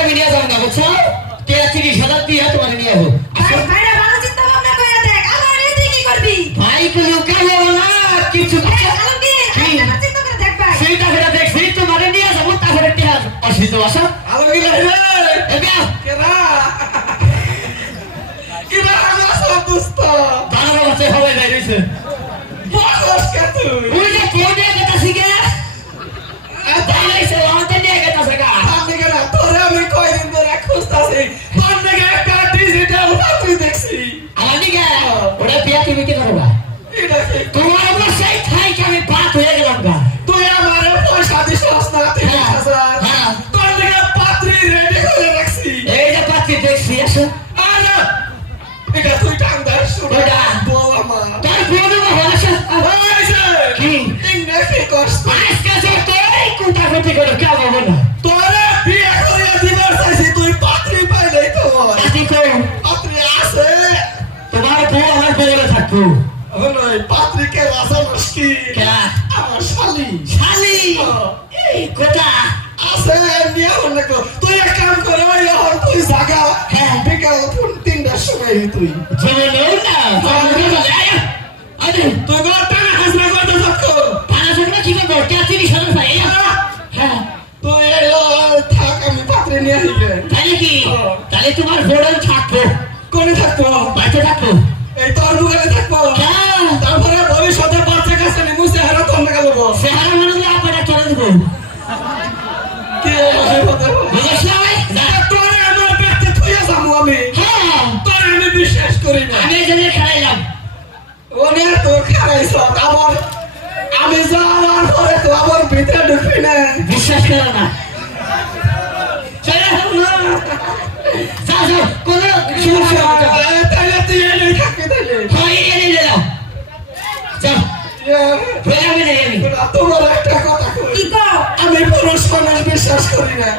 আমি নিয়ে যাবো না বুঝছো 30,000 দিয়ে তোমার নিয়ে যাবো ভাইরা ভালো চিন্তা ভাবনা করে দেখ আমার এতে কি করবি ভাই কোনো কালো না কিছু আলমগীর চিন্তা করে দেখ ভাই সেইটা করে দেখছি তোমার নিয়ে যাবো তারপরে টিহাজ অসিত আসা আলমগীর এটা কেরা কেরা আমার সব দোস্ত দাঁড়ানো বাচ্চা হয়ে যাই রয়েছে বলস কে তুই ওই যে কোনে কথা শিখে তাইলে আমাদের নিয়ে গেছে গা আমি কেন তোরে আমি কয়দিন ধরে খুঁজতাছি তোর নাকি একটা ডিজিটাল চাকরি দেখছি আমার দিকে ওটা বিয়া তুমি কি করবা এটা কি তোমার উপর সেই ঠাই আমি পাত হয়ে গেলাম গা তুই আমারে পয়সা দিছস না 30,000 হ্যাঁ তোর নাকি পাত্রী রেডি করে রাখছি এই যে পাচ্ছি দেখছি আসো আরে এটা তুই টাঙ্গার শুনে ওটা। বল আমার তার পুরো ভাষা হইছে কি ইংরেজি কষ্ট আজকে যে তুই কোনটা করতে করো কেমন হবে না তোরে বিয়ে করে দিবার চাইছি তুই পাত্রী পাইলেই তো আজকে কো পাত্রী আছে তোমার বউ আমার বউরে থাকবো ওই পাত্রীকে রাজা মুশকি কেলা আমার শালি শালি এই কথা আছে নিয়ে অনেক তুই এক কাম করে ওই আর তুই জাগা হ্যাঁ। বিকাল 3টার সময় তুই জীবনেও না আরে তুই ঘর টানা হাজরা করতে থাকো পানা সঙ্গে কি করবো 30,000 পাই হ্যাঁ তুই থাক আমি পাত্রী নিয়ে আসবে তাহলে কি তাহলে তোমার বড় থাকবো কোনে থাকবো বাচ্চা থাকবো এই তোর বুকে থাকবো হ্যাঁ তারপরে ভবিষ্যতে বাচ্চা কাছে নিয়ে মুছে হারা তোর না গেলবো সেহারা মানুষ আপনারা করে দেবো কে বুঝেছ না ভাই তোরে আমার ব্যক্তি থুইয়া যাবো আমি হ্যাঁ তোরে আমি বিশ্বাস করি না আমি জেনে খেলাইলাম ওনে তোর খাইছ আবার আমি যাওয়ার পরে তো আবার ভিতরে ঢুকবি না বিশ্বাস করো না চলে যাও যাও কোনো সমস্যা হবে না তাহলে তুই এনে থাকবি তাহলে হয় এনে যাও যাও বলে আমি নেই আমি তোমার একটা কথা কই কি কও আমি পুরুষ মানুষ বিশ্বাস করি না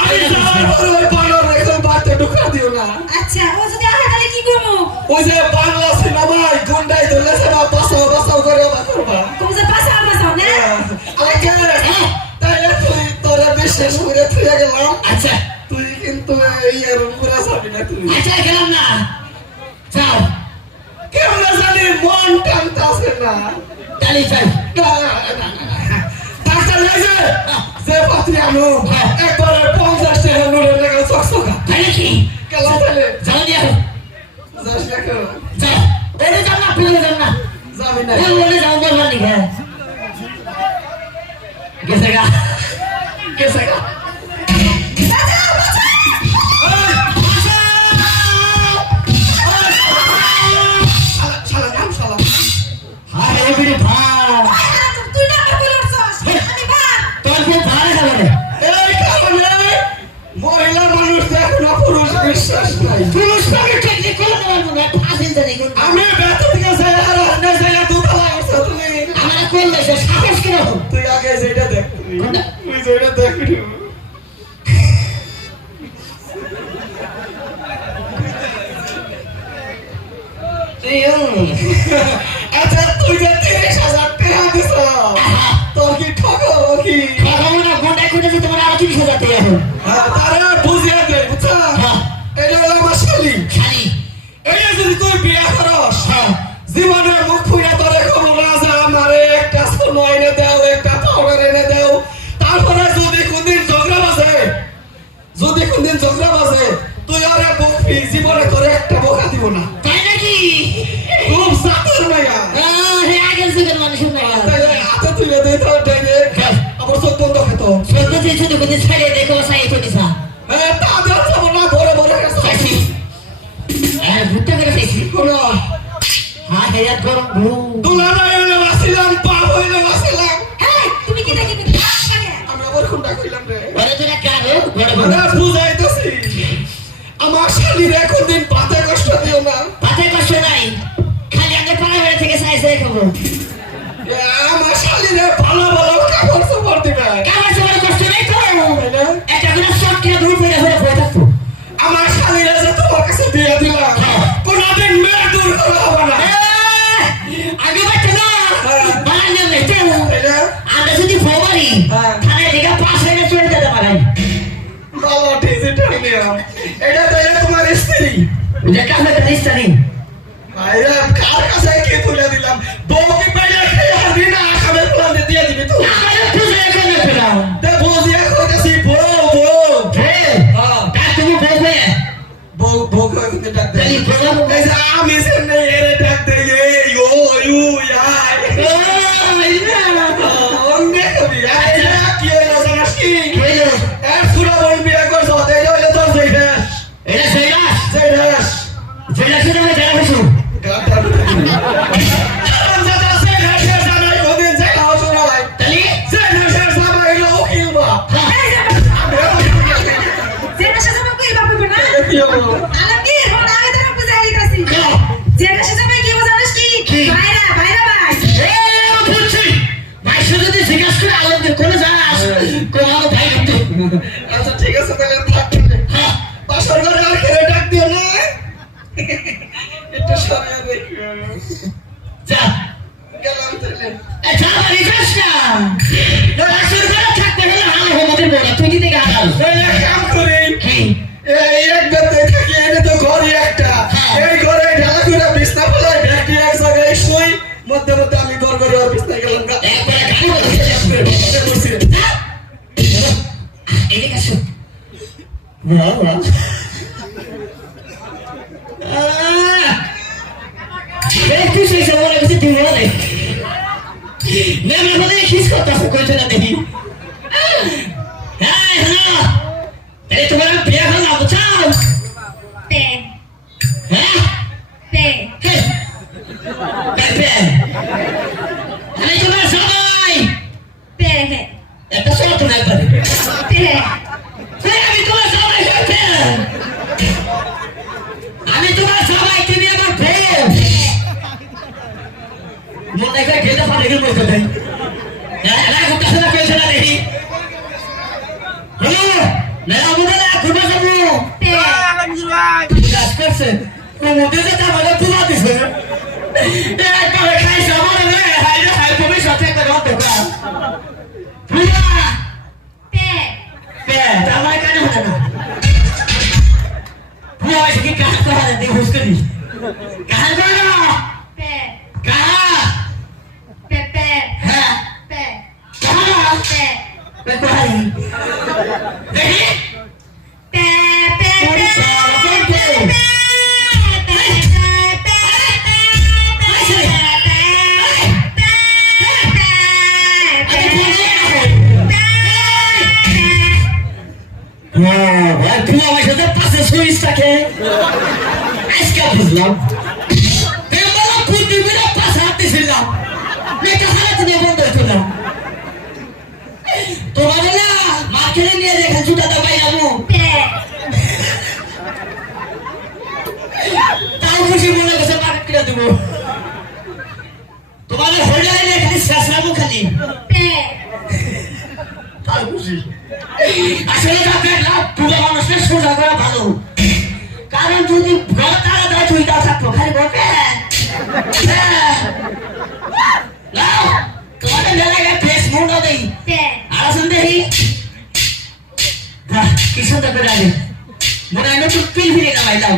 আমি যাওয়ার পরে ওই বানর এখন বাড়িতে ঢুকা দিও না আচ্ছা ও যদি আসে তাহলে কি করব ওই যে বাংলা সিনেমায় গুন্ডাই ধরলেছে না বাঁচাও বাঁচাও করে ওরা করবা তুমি যে পাশা পাশা না আগে তাহলে তুই তোরা বিশ্বাস করে থুয়ে গেলাম আচ্ছা তুই কিন্তু এই এর উপরে যাবি না তুই আচ্ছা গেলাম না যাও কেমন জানি মন টানতাছে না তাহলে যাই ডাক্তার লাগছে যে পাত্রী আনো একবারে 50 টাকা নোটের টাকা চকচকা তাহলে কি গেলাম তাহলে যাও দিয়ে যাস না কেন যাও বলে যাও না বলে যাও না যাবি না বলে যাও বলবার নি হ্যাঁ গেছে গা গেছে গা শালা নাম শালা আরে বিড়ি ভাই তুই না বলে উঠছস আমি ভাব তোর খুব ভালো খাবার এই কারণে মহিলা মানুষ দেখো না পুরুষ বিশ্বাস নাই পুরুষ পাবে টেকনিক করে দেওয়ার মনে ফাঁসিল জানি আমি বেত থেকে যাই আর অন্য জায়গায় দুতলা করছো তুমি আমরা করলে সে সাহস কেন তুই আগে যেটা দেখ তুই যেটা দেখ আচ্ছা তুই যে 30,000 টাকা দিছ তোর কি ঠকো কি খাওয়া গোটাই করে যে তোমার আরো 30,000 টাকা এখন তারে বুঝিয়ে দে বুঝছ এটা হলো আমার শালি খালি এই যদি তুই বিয়ে করস হ্যাঁ জীবনে মুখ ফুইয়া তোরে কোনো রাজা আমারে একটা সোনা এনে দাও একটা পাউডার এনে দাও তারপরে যদি কোনদিন ঝগড়া বাজে তুই আরে বকবি জীবনে তোরে একটা বোকা দিব না তাই নাকি খুব সাতর মাইয়া হে আগের যুগের মানুষের না হাতে তুলে দে তো ডেকে আবার চোখ বন্ধ খেত সত্য দিয়েছে তো কোন ছেড়ে দেখো সাই তো দিছা হ্যাঁ তাদের সব না বড় বড় খাইছি হ্যাঁ ভুট্টা করে খাইছি কোন হ্যাঁ হে এক গরম ঘুম দুলা হইলে বাসিলাম পাপ হইলে বাসিলাম এই তুমি কি দেখি আমি আবার কোনটা কইলাম রে বড় জোরে কারো বড় বড় মানে বুঝাইতেছি আমার শালিরে কোনদিন পাতে কষ্ট দিও না পাতে কষ্ট নাই খালি আগে পাড়া বেড়ে থেকে সাই সাই খাবো আমার শালিরে ভালো ভালো কাপড় চোপড় দিবে কামার সময় কষ্ট নেই তো তাই না? একটা করে শর্ট কিনে দূর পড়ে হয়ে পড়ে থাকতো আমার শালিরে যে তোমার কাছে দিয়ে দিলাম কোনদিন মেয়ে দূর করা হবে না আগে বাচ্চা না বানান নেই তো তাই না? আমরা যদি ফোবারি থানায় দিকে পাশ হয়ে চলে যেতে পারেন বাবা ঠিক যে কাছে নিস্তা নেই ভাইরা কার কাছে কি তুলে দিলাম বউ কি পাইলে খেয়ে হারবি না খাবার প্লান দিয়ে দিবি তুই আরে তুই এখন পেলাম তে বুঝিয়া কইতাছি বউ হ্যাঁ কাজ তুমি বলবে বউ কইতে ডাক দে তাই বলবো এই যে আমি সামনে এরে ডাক দে এই ও ইউ ইয়াই ও মাইনা অন্য কবি আইলা কি হইলো জানাস কি কইলো এর সুরা বল বিয়া করছ এই হইলো তোর জয়দাস এটা সেইরাস জয়দাস সেইরাস শুনে আমি জানা কিছু গাটার জানা সে ঘাটে জানাই ওদিন যাই হাও শোনাই তালি সে ঘাটে সবাই হইলো উকিল বা যেটা সাথে কই বাপ কই না কি হলো আলমগীর হন আমি তোর বুঝাই দিতাছি যেটা সাথে কি জানিস কি ভাইরা ভাই এ বুঝছি ভাই শুধু যদি জিজ্ঞাসা করে আলমগীর কোন জানাস কোন ভাই কিন্তু আচ্ছা ঠিক আছে তাহলে থাক হ্যাঁ পাশর ঘরে আর কেউ ডাক দিও না এটা সরিয়ে দে যা গেলাম তাহলে যা বাড়ি যাস না রাসুল ঘরে থাকতে গেলে ভালো হবে বলা তুই দিতে গেল ওই এক কাম করি কি এই এক বেতে থাকি এটা তো ঘরই একটা এই ঘরে ঢালা করে বিছনা ফেলাই ব্যাগটি এক জায়গায় শুই মধ্যে মধ্যে আমি ঘর ঘরে আর বিছনা গেলাম গা একবারে খাবো বসে এদিকে আসো বাবা তুই সেই সময় কিছু তুই বলে মেমে বলে খিস করতেছে কইছে না দেখি হ্যাঁ হ্যাঁ এই তোমার বিয়ে হলো না বুঝাও পে হ্যাঁ পে পেপে আমি তোমার সবাই পে একটা শর্ত না একবার পে আমি তোমার সবাই পেপে আমি তোমার সবাই তুমি আমার বউ মনে করে গেলে পারে গেলে বলতে দেয় এরা করতেছে না কইছে না দেখি হ্যালো না আমাদের ঘুরে যাবো পে কাজ করছে কোমরে যে তাহলে তুলা দিছে একবারে খাইছে আমার না হাই রে হাই তুমি সাথে একটা গত কাজ পুরা পে পে আমার কানে হলো না পুরা এসে কি কাজ করা দে হুসকরি কাজ করো পে কাহা পে পে হ্যাঁ পে কাহা পে পে কোহাই দেখি পে পে পে তুই আমার সাথে পাশে শুইস থাকে আজকে বুঝলাম প্রতিদিন পাশে হাঁটতেছিলাম মেয়েটা হারাতে নিয়ে বন্ধ হইতো না তোমার না মার্কেটে নিয়ে রেখে জুতাটা পাই যাবো তাও খুশি মনে করছে মার্কেট কিনে দেবো তোমাদের হোল্ডারে নিয়ে খালি শেষরামো খালি তাও খুশি আসলে দেখলাম পুরো মানুষের সোজা করা ভালো কারণ যদি ঘর তারা দেয় তুই তাও থাকতো খালি বলবে তোমাদের মেলায় ফেস মোড়া দেই আর দেখি কি সুন্দর করে আগে মনে হয় নতুন পিল ফিরে না ভাইলাম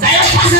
যাই হোক পাশে